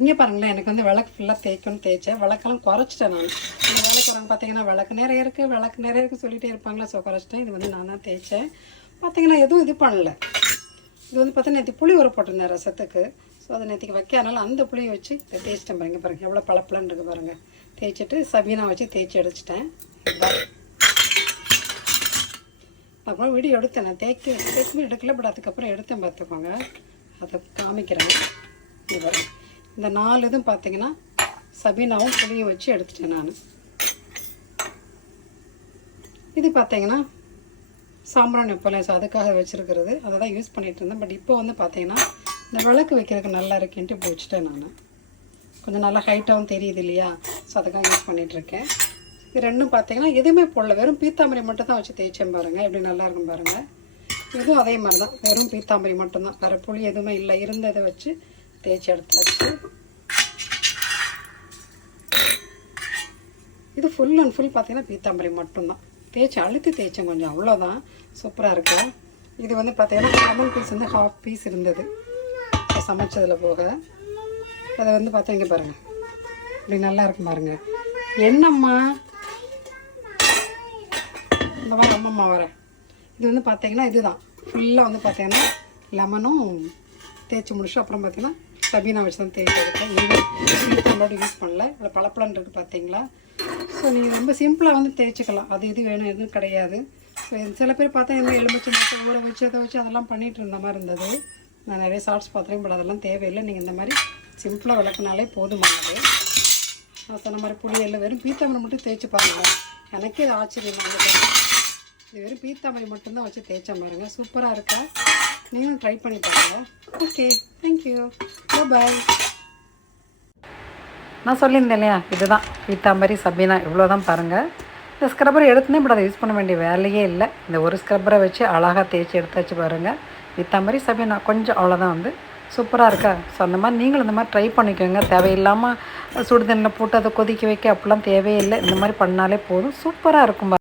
இங்கே பாருங்களேன், எனக்கு வந்து விளக்கு ஃபுல்லாக தேய்ச்சேன். விளக்கெல்லாம் குறைச்சிட்டேன் நான். இந்த வேலைக்காரங்க பார்த்தீங்கன்னா விளக்கு நிறைய இருக்குது சொல்லிகிட்டே இருப்பாங்களா. ஸோ குறைச்சிட்டேன். இது வந்து நான் தான் தேய்ச்சேன். பார்த்தீங்கன்னா எதுவும் இது பண்ணல. இது வந்து பார்த்தீங்கன்னா நேற்று புளி ஊற போட்டிருந்தேன் ரசத்துக்கு. ஸோ அதை நேற்றுக்கு வைக்காதனால அந்த புளியை வச்சு இதை தேய்ச்சிட்டேன். பாருங்கள் எவ்வளோ பளப்பலன்னு இருக்குது பாருங்கள். தேய்ச்சிட்டு சபீனா வச்சு தேய்ச்சி எடுத்துட்டேன். அப்புறம் வீடியோ எடுத்தேன். நான் தேய்க்குமே எடுக்கல, பட் அதுக்கப்புறம் எடுத்தேன். பார்த்துக்கோங்க, அதை காமிக்கிறேன். இது பாருங்கள், இந்த 4 இதுவும் பார்த்தீங்கன்னா சபீனாவும் புளியும் வச்சு எடுத்துட்டேன் நான். இது பார்த்தீங்கன்னா சாம்பிராணி எப்போலாம், ஸோ அதுக்காக வச்சுருக்கிறது. அதை தான் யூஸ் பண்ணிகிட்டு இருந்தேன். பட் இப்போ வந்து பார்த்தீங்கன்னா இந்த விளக்கு வைக்கிறதுக்கு நல்லா இருக்குன்ட்டு இப்போ வச்சுட்டேன் நான். கொஞ்சம் நல்லா ஹைட்டாகவும் தெரியுது இல்லையா. ஸோ அதுக்காக யூஸ் பண்ணிகிட்ருக்கேன். இது ரெண்டும் பார்த்தீங்கன்னா எதுவுமே போடல, வெறும் பீத்தாம்பரி மட்டும் தான் வச்சு தேய்ச்சேன். பாருங்கள் எப்படி நல்லாயிருக்கும் பாருங்கள். இதுவும் அதே மாதிரி தான், வெறும் பீத்தாம்பரி மட்டும்தான், வேறு புளி எதுவுமே இல்லை. இருந்ததை வச்சு தேய்ச்சி எடுத்தாச்சு. இது ஃபுல் அண்ட் ஃபுல் பார்த்தீங்கன்னா பீத்தாம்பரி மட்டும்தான் அழுத்தி தேய்ச்சேன் கொஞ்சம், அவ்வளோதான். சூப்பராக இருக்குது. இது வந்து பார்த்தீங்கன்னா லெமன் பீஸ் வந்து 1/2 பீஸ் இருந்தது சமைச்சதில் போக. அதை வந்து பார்த்தீங்க பாருங்கள், இப்படி நல்லா இருக்கும் பாருங்கள். என்னம்மா இந்த மாதிரி அம்மம்மா வரேன். இது வந்து பார்த்தீங்கன்னா இதுதான் ஃபுல்லாக வந்து பார்த்தீங்கன்னா லெமனும் தேய்ச்சி முடிச்சு அப்புறம் பார்த்தீங்கன்னா சபீனா வச்சு தான் தேய்ச்சி எடுத்தேன். நம்மளோட யூஸ் பண்ணல. இவ்வளோ பளபளன்னு இருக்குது பார்த்தீங்களா. ஸோ நீங்கள் ரொம்ப சிம்பிளாக வந்து தேய்ச்சிக்கலாம். அது இது வேணும் எதுவும் கிடையாது. ஸோ சில பேர் பார்த்தா இந்த எலுமிச்சை மட்டும் ஊற வச்சு அதை வச்சு அதெல்லாம் பண்ணிகிட்டு இருந்த மாதிரி இருந்தது. நான் நிறைய ஷார்ட்ஸ் பார்த்துறேன், பட் அதெல்லாம் தேவையில்லை. நீங்கள் இந்த மாதிரி சிம்பிளாக விளக்குனாலே போதுமானது. நான் சொன்ன மாதிரி புளி எல்லாம் வெறும் பீத்தாமரை மட்டும் தேய்ச்சி பாருங்கள். எனக்கே இது ஆச்சரியம். இது வெறும் பீத்தாமரை மட்டும்தான் வச்சு தேய்ச்சா பாருங்கள். சூப்பராக இருக்கா. நீங்களும் ட்ரை பண்ணி பாருங்கள். ஓகே, தேங்க்யூ, பாய். நான் சொல்லியிருந்தேன் இல்லையா, இதுதான் பீத்தாம்பரி சபீனா, இவ்வளோ தான் பாருங்கள். இந்த ஸ்க்ரப்பரை எடுத்துனே பட் அதை யூஸ் பண்ண வேண்டிய வேலையே இல்லை. இந்த ஒரு ஸ்க்ரப்பரை வச்சு அழகாக தேய்ச்சி எடுத்தாச்சு பாருங்கள். பீத்தாம்பரி சபீனா கொஞ்சம் அவ்வளோதான் வந்து சூப்பராக இருக்கா. ஸோ அந்த மாதிரி நீங்களும் இந்த மாதிரி ட்ரை பண்ணிக்கோங்க. தேவையில்லாமல் சுடுதண்ணில் போட்டு அதை கொதிக்க வைக்க அப்படிலாம் தேவையில்லை. இந்த மாதிரி பண்ணாலே போதும், சூப்பராக இருக்கும்.